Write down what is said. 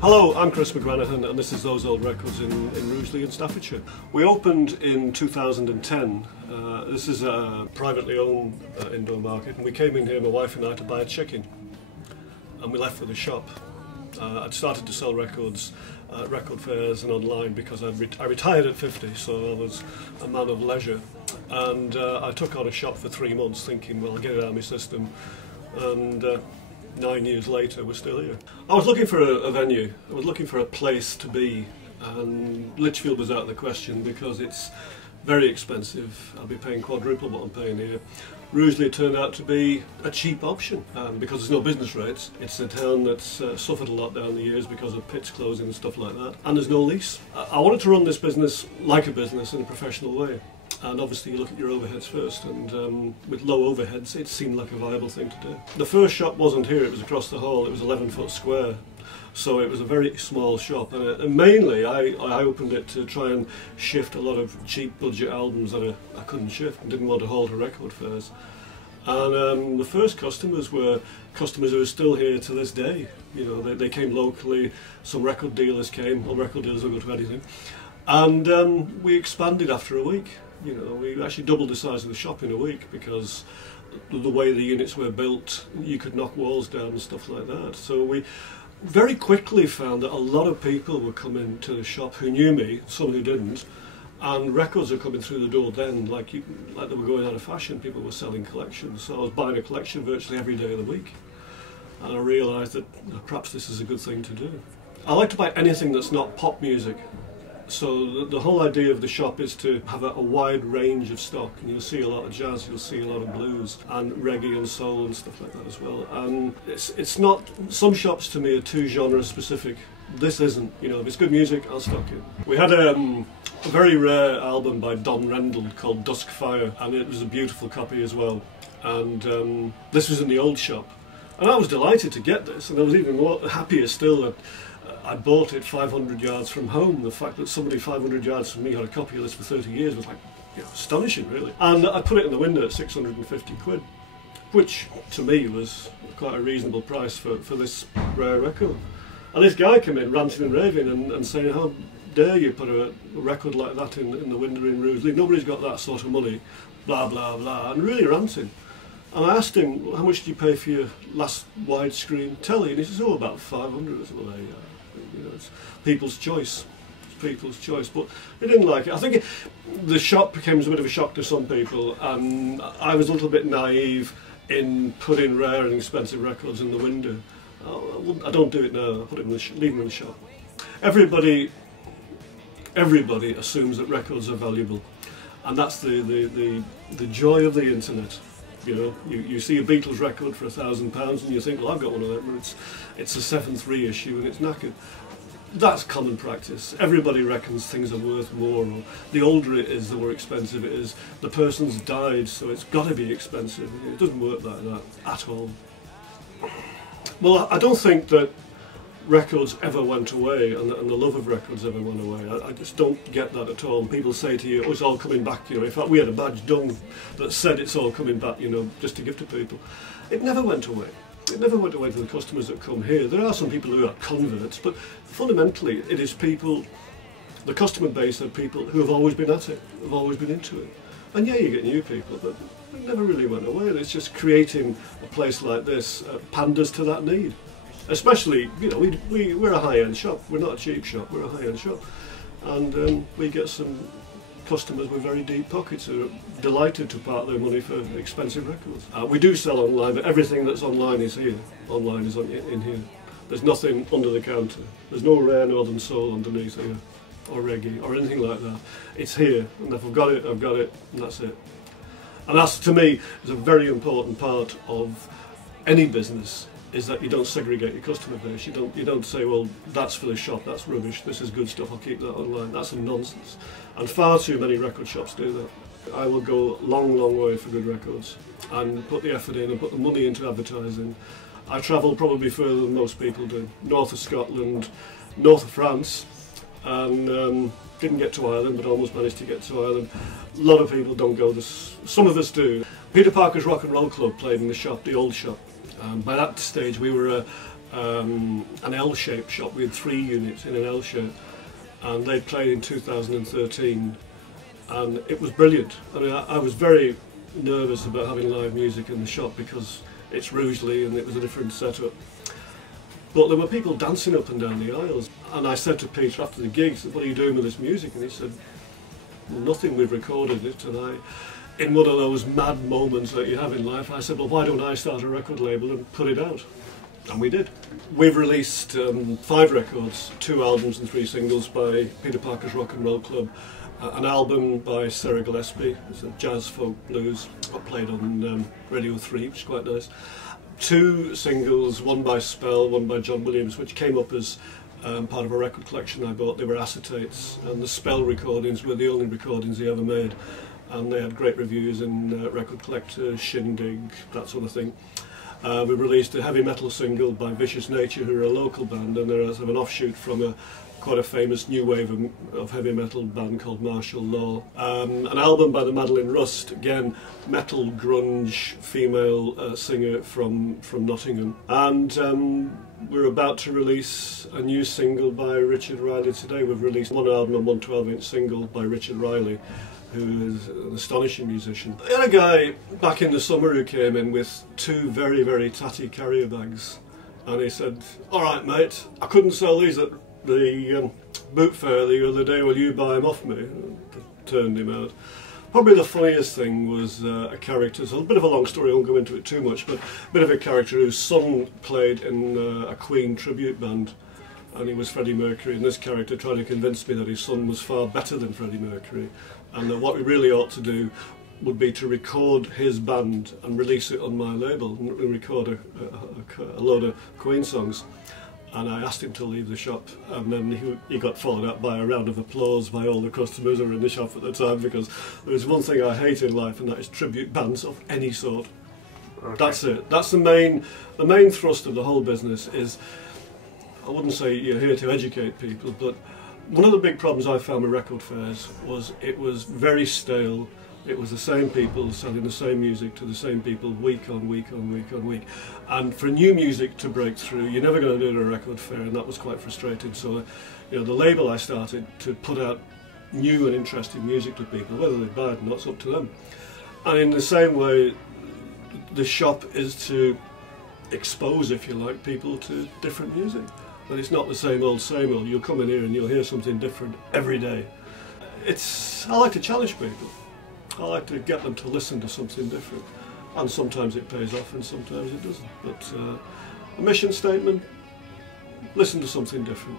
Hello, I'm Chris McGranaghan and this is Those Old Records in Rugeley in Staffordshire. We opened in 2010. This is a privately owned indoor market, and we came in here, my wife and I, to buy a chicken. And we left with a shop. I'd started to sell records at record fairs and online because I retired at 50, so I was a man of leisure. And I took on a shop for 3 months thinking, well, I'll get it out of my system. And 9 years later, we're still here. I was looking for a venue. I was looking for a place to be, and Lichfield was out of the question because it's very expensive. I'll be paying quadruple what I'm paying here. Rugeley turned out to be a cheap option because there's no business rates. It's a town that's suffered a lot down the years because of pits closing and stuff like that, and there's no lease. I wanted to run this business like a business in a professional way. And obviously you look at your overheads first, and with low overheads it seemed like a viable thing to do. The first shop wasn't here, it was across the hall. It was 11 foot square, so it was a very small shop, and mainly I opened it to try and shift a lot of cheap budget albums that I couldn't shift and didn't want to haul to record fairs. And the first customers were customers who are still here to this day. You know, they came locally, some record dealers came. Well, record dealers will go to anything. And we expanded after a week. You know, we actually doubled the size of the shop in a week because the way the units were built, you could knock walls down and stuff like that. So we very quickly found that a lot of people were coming to the shop who knew me, some who didn't, and records were coming through the door then like they were going out of fashion. People were selling collections, so I was buying a collection virtually every day of the week. And I realised that perhaps this is a good thing to do. I like to buy anything that's not pop music. So the whole idea of the shop is to have a wide range of stock, and you'll see a lot of jazz, you'll see a lot of blues and reggae and soul and stuff like that as well. And it's not, some shops to me are too genre specific. This isn't, you know, if it's good music, I'll stock it. We had a very rare album by Don Rendell called Dusk Fire, and it was a beautiful copy as well. And this was in the old shop, and I was delighted to get this, and I was even more happier still that I bought it 500 yards from home. The fact that somebody 500 yards from me had a copy of this for 30 years was like, you know, astonishing really. And I put it in the window at 650 quid, which to me was quite a reasonable price for this rare record. And this guy came in ranting and raving and saying, how dare you put a record like that in the window in Rugeley? Nobody's got that sort of money, blah blah blah, and really ranting. And I asked him, how much did you pay for your last widescreen telly? And he says, oh, about 500. I said, well, there you go. You know, it's people's choice. It's people's choice. But he didn't like it. I think the shop became a bit of a shock to some people, and I was a little bit naive in putting rare and expensive records in the window. I don't do it now. I put it in leave them in the shop. Everybody assumes that records are valuable, and that's the joy of the internet. You know, you see a Beatles record for £1,000 and you think, well, I've got one of them, but it's a 7th reissue and it's knackered. That's common practice. Everybody reckons things are worth more, or the older it is, the more expensive it is. The person's died, so it's got to be expensive. It doesn't work like that at all. Well, I don't think that records ever went away, and the love of records ever went away. I just don't get that at all. And people say to you, oh, it's all coming back, you know. In fact, we had a badge done that said it's all coming back, you know, just to give to people. It never went away. It never went away to the customers that come here. There are some people who are converts, but fundamentally it is people, the customer base are people who have always been at it, have always been into it. And yeah, you get new people, but it never really went away. It's just creating a place like this panders to that need. Especially, you know, we're a high-end shop. We're not a cheap shop, we're a high-end shop. And we get some customers with very deep pockets who are delighted to part their money for expensive records. We do sell online, but everything that's online is here. Online is in here. There's nothing under the counter. There's no rare northern soul underneath here, or reggae, or anything like that. It's here, and if I've got it, and that's it. And that's, to me, is a very important part of any business, is that you don't segregate your customer base. You don't say, well, that's for the shop, that's rubbish, this is good stuff, I'll keep that online. That's a nonsense. And far too many record shops do that. I will go a long, long way for good records and put the effort in and put the money into advertising. I travel probably further than most people do. North of Scotland, north of France, and didn't get to Ireland, but almost managed to get to Ireland. A lot of people don't go this, some of us do. Peter Parker's Rock and Roll Club played in the shop, the old shop. By that stage we were an L-shaped shop. We had 3 units in an L shape, and they played in 2013, and it was brilliant. I mean, I was very nervous about having live music in the shop because it's Rugeley and it was a different setup. But there were people dancing up and down the aisles, and I said to Peter after the gig, "What are you doing with this music?" And he said, "Well, nothing, we've recorded it." And in one of those mad moments that you have in life, I said, "Well, why don't I start a record label and put it out?" And we did. We've released 5 records, 2 albums and 3 singles by Peter Parker's Rock and Roll Club, an album by Sarah Gillespie, it's a jazz folk blues, got played on Radio 3, which is quite nice. 2 singles, one by Spell, one by John Williams, which came up as part of a record collection I bought. They were acetates, and the Spell recordings were the only recordings he ever made, and they had great reviews in Record Collector, Shindig, that sort of thing. We released a heavy metal single by Vicious Nature, who are a local band, and they're sort of an offshoot from quite a famous new wave of heavy metal band called Martial Law. An album by the Madeline Rust, again metal grunge female singer from Nottingham. And we're about to release a new single by Richard Riley today. We've released 1 album and 1 12-inch single by Richard Riley, who is an astonishing musician. I had a guy back in the summer who came in with 2 very, very tatty carrier bags, and he said, "All right, mate, I couldn't sell these at the boot fair the other day, will you buy them off me?" Turned him out. Probably the funniest thing was a character, so a bit of a long story, I won't go into it too much, but a bit of a character whose son played in a Queen tribute band, and he was Freddie Mercury, and this character tried to convince me that his son was far better than Freddie Mercury, and that what we really ought to do would be to record his band and release it on my label, and record a load of Queen songs. And I asked him to leave the shop, and then he got followed up by a round of applause by all the customers who were in the shop at the time, because there's one thing I hate in life, and that is tribute bands of any sort. Okay. That's it. That's the main thrust of the whole business. Is, I wouldn't say you're here to educate people, but one of the big problems I found with record fairs was it was very stale. It was the same people selling the same music to the same people week on week on week on week. And for new music to break through, you're never going to do it at a record fair, and that was quite frustrating. So, the label I started to put out new and interesting music to people, whether they buy it or not, it's up to them. And in the same way, the shop is to expose, if you like, people to different music. That it's not the same old, same old. You'll come in here and you'll hear something different every day. I like to challenge people. I like to get them to listen to something different, and sometimes it pays off and sometimes it doesn't. But a mission statement, listen to something different.